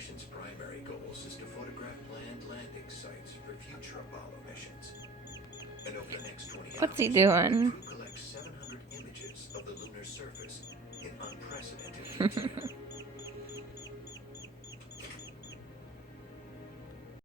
mission's primary goals is to photograph planned landing sites for future Apollo missions. And over the next 20 What's he hours, doing? the crew collects 700 images of the lunar surface in unprecedented detail.